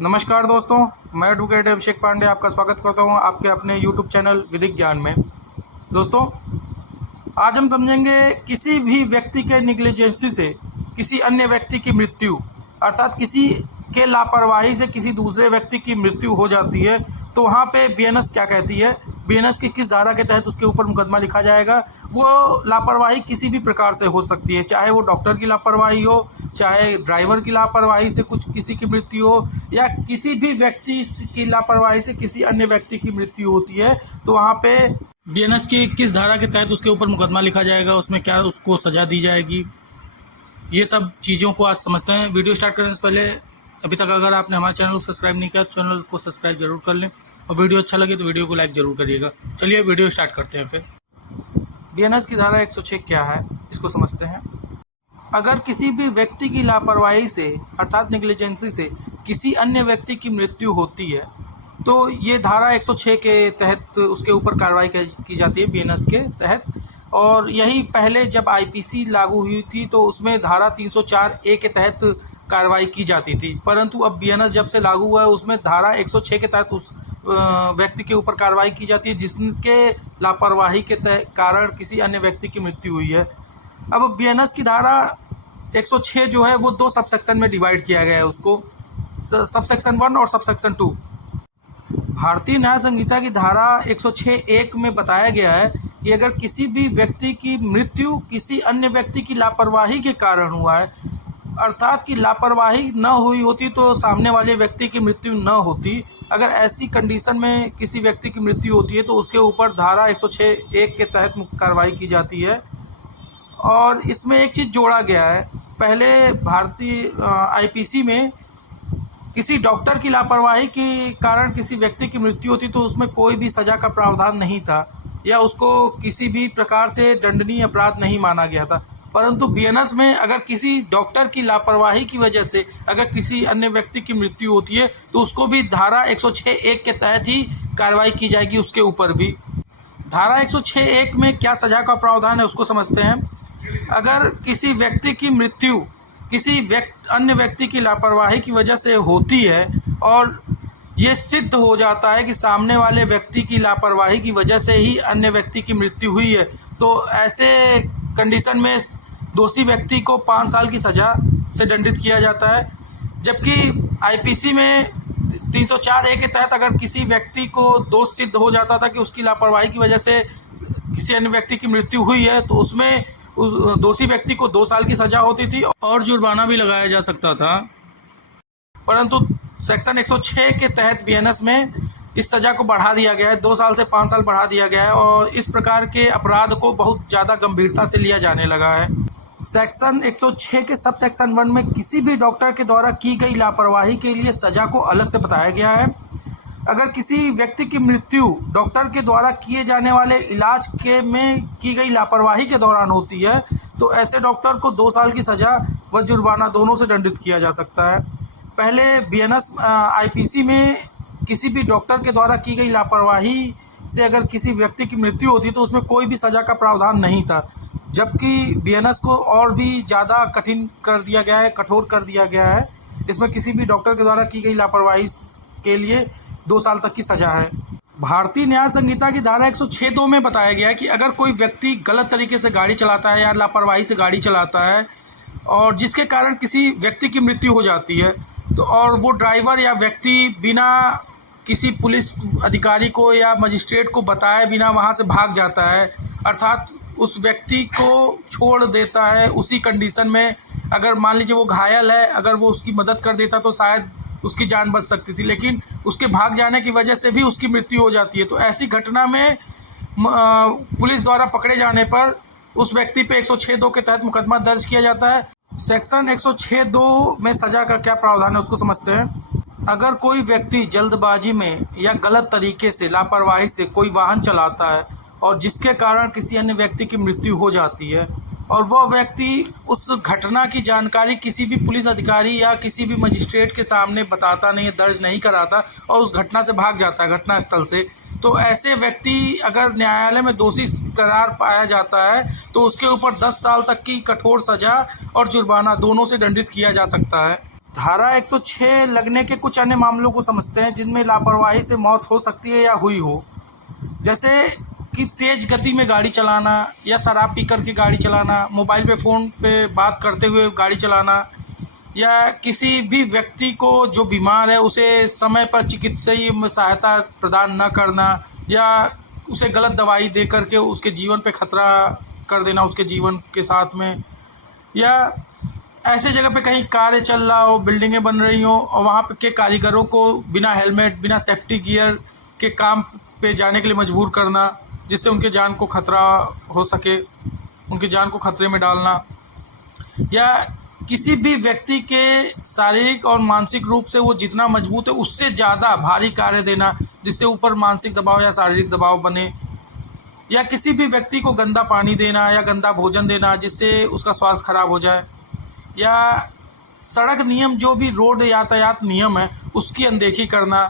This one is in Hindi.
नमस्कार दोस्तों, मैं एडवोकेट अभिषेक पांडे आपका स्वागत करता हूं आपके अपने यूट्यूब चैनल विधिक ज्ञान में। दोस्तों, आज हम समझेंगे किसी भी व्यक्ति के निग्लिजेंसी से किसी अन्य व्यक्ति की मृत्यु अर्थात किसी के लापरवाही से किसी दूसरे व्यक्ति की मृत्यु हो जाती है तो वहाँ पे बीएनएस क्या कहती है, बीएनएस की किस धारा के तहत उसके ऊपर मुकदमा लिखा जाएगा। वो लापरवाही किसी भी प्रकार से हो सकती है, चाहे वो डॉक्टर की लापरवाही हो, चाहे ड्राइवर की लापरवाही से कुछ किसी की मृत्यु हो, या किसी भी व्यक्ति की लापरवाही से किसी अन्य व्यक्ति की मृत्यु होती है तो वहाँ पे बीएनएस की किस धारा के तहत उसके ऊपर मुकदमा लिखा जाएगा, उसमें क्या उसको सज़ा दी जाएगी। ये सब चीज़ों को आज समझते हैं। वीडियो स्टार्ट करने से पहले अभी तक अगर आपने हमारे चैनल को सब्सक्राइब नहीं किया तो चैनल को सब्सक्राइब जरूर कर लें और वीडियो अच्छा लगे तो वीडियो को लाइक ज़रूर करिएगा। चलिए वीडियो स्टार्ट करते हैं। फिर बीएनएस की धारा 106 क्या है, इसको समझते हैं। अगर किसी भी व्यक्ति की लापरवाही से अर्थात नेग्लिजेंसी से किसी अन्य व्यक्ति की मृत्यु होती है तो ये धारा 106 के तहत उसके ऊपर कार्रवाई की जाती है बीएनएस के तहत। और यही पहले जब आईपीसी लागू हुई थी तो उसमें धारा 304A के तहत कार्रवाई की जाती थी, परंतु अब बीएनएस जब से लागू हुआ है उसमें धारा 106 के तहत उस व्यक्ति के ऊपर कार्रवाई की जाती है जिसके लापरवाही के कारण किसी अन्य व्यक्ति की मृत्यु हुई है। अब बीएनएस की धारा 106 जो है वो दो सबसेक्शन में डिवाइड किया गया है, उसको सबसेक्शन 1 और सबसेक्शन 2। भारतीय न्याय संहिता की धारा 106(1) में बताया गया है कि अगर किसी भी व्यक्ति की मृत्यु किसी अन्य व्यक्ति की लापरवाही के कारण हुआ है, अर्थात कि लापरवाही न हुई होती तो सामने वाले व्यक्ति की मृत्यु न होती, अगर ऐसी कंडीशन में किसी व्यक्ति की मृत्यु होती है तो उसके ऊपर धारा 106(1) के तहत कार्रवाई की जाती है। और इसमें एक चीज़ जोड़ा गया है, पहले भारतीय आईपीसी में किसी डॉक्टर की लापरवाही के कारण किसी व्यक्ति की मृत्यु होती तो उसमें कोई भी सज़ा का प्रावधान नहीं था या उसको किसी भी प्रकार से दंडनीय अपराध नहीं माना गया था। परंतु बीएनएस में अगर किसी डॉक्टर की लापरवाही की वजह से अगर किसी अन्य व्यक्ति की मृत्यु होती है तो उसको भी धारा 106(1) के तहत ही कार्रवाई की जाएगी, उसके ऊपर भी। धारा 106(1) में क्या सज़ा का प्रावधान है उसको समझते हैं। अगर किसी व्यक्ति की मृत्यु किसी अन्य व्यक्ति की लापरवाही की वजह से होती है और ये सिद्ध हो जाता है कि सामने वाले व्यक्ति की लापरवाही की वजह से ही अन्य व्यक्ति की मृत्यु हुई है, तो ऐसे कंडीशन में दोषी व्यक्ति को 5 साल की सज़ा से दंडित किया जाता है। जबकि आईपीसी में 304A के तहत अगर किसी व्यक्ति को दोष सिद्ध हो जाता था कि उसकी लापरवाही की वजह से किसी अन्य व्यक्ति की मृत्यु हुई है तो उसमें उस दोषी व्यक्ति को 2 साल की सज़ा होती थी और जुर्माना भी लगाया जा सकता था। परंतु सेक्शन 106 के तहत बीएनएस में इस सज़ा को बढ़ा दिया गया है, 2 साल से 5 साल बढ़ा दिया गया है और इस प्रकार के अपराध को बहुत ज़्यादा गंभीरता से लिया जाने लगा है। सेक्शन 106 के सब सेक्शन 1 में किसी भी डॉक्टर के द्वारा की गई लापरवाही के लिए सज़ा को अलग से बताया गया है। अगर किसी व्यक्ति की मृत्यु डॉक्टर के द्वारा किए जाने वाले इलाज में की गई लापरवाही के दौरान होती है तो ऐसे डॉक्टर को 2 साल की सज़ा व जुर्माना दोनों से दंडित किया जा सकता है। पहले बीएनएस आईपीसी में किसी भी डॉक्टर के द्वारा की गई लापरवाही से अगर किसी व्यक्ति की मृत्यु होती तो उसमें कोई भी सज़ा का प्रावधान नहीं था, जबकि बीएनएस को और भी ज़्यादा कठिन कर दिया गया है, कठोर कर दिया गया है। इसमें किसी भी डॉक्टर के द्वारा की गई लापरवाही के लिए 2 साल तक की सज़ा है। भारतीय न्याय संहिता की धारा 106(2) में बताया गया है कि अगर कोई व्यक्ति गलत तरीके से गाड़ी चलाता है या लापरवाही से गाड़ी चलाता है और जिसके कारण किसी व्यक्ति की मृत्यु हो जाती है तो और वो ड्राइवर या व्यक्ति बिना किसी पुलिस अधिकारी को या मजिस्ट्रेट को बताए बिना वहाँ से भाग जाता है, अर्थात उस व्यक्ति को छोड़ देता है उसी कंडीशन में, अगर मान लीजिए वो घायल है, अगर वो उसकी मदद कर देता तो शायद उसकी जान बच सकती थी, लेकिन उसके भाग जाने की वजह से भी उसकी मृत्यु हो जाती है। तो ऐसी घटना में पुलिस द्वारा पकड़े जाने पर उस व्यक्ति पे 106(2) के तहत मुकदमा दर्ज किया जाता है। सेक्शन 106(2) में सज़ा का क्या प्रावधान है उसको समझते हैं। अगर कोई व्यक्ति जल्दबाजी में या गलत तरीके से लापरवाही से कोई वाहन चलाता है और जिसके कारण किसी अन्य व्यक्ति की मृत्यु हो जाती है और वह व्यक्ति उस घटना की जानकारी किसी भी पुलिस अधिकारी या किसी भी मजिस्ट्रेट के सामने बताता नहीं है, दर्ज नहीं कराता और उस घटना से भाग जाता है घटनास्थल से, तो ऐसे व्यक्ति अगर न्यायालय में दोषी करार पाया जाता है तो उसके ऊपर 10 साल तक की कठोर सज़ा और जुर्माना दोनों से दंडित किया जा सकता है। धारा 106 लगने के कुछ अन्य मामलों को समझते हैं जिनमें लापरवाही से मौत हो सकती है या हुई हो, जैसे कि तेज गति में गाड़ी चलाना या शराब पी करके गाड़ी चलाना, मोबाइल पे फ़ोन पे बात करते हुए गाड़ी चलाना, या किसी भी व्यक्ति को जो बीमार है उसे समय पर चिकित्सीय सहायता प्रदान न करना, या उसे गलत दवाई दे करके उसके जीवन पे खतरा कर देना उसके जीवन के साथ में, या ऐसे जगह पे कहीं कार्य चल रहा हो, बिल्डिंगें बन रही हों और वहाँ पे के कारीगरों को बिना हेलमेट, बिना सेफ्टी गियर के काम पे जाने के लिए मजबूर करना, जिससे उनके जान को खतरा हो सके, उनकी जान को खतरे में डालना, या किसी भी व्यक्ति के शारीरिक और मानसिक रूप से वो जितना मजबूत है उससे ज़्यादा भारी कार्य देना जिससे ऊपर मानसिक दबाव या शारीरिक दबाव बने, या किसी भी व्यक्ति को गंदा पानी देना या गंदा भोजन देना जिससे उसका स्वास्थ्य खराब हो जाए, या सड़क नियम जो भी रोड यातायात नियम है उसकी अनदेखी करना,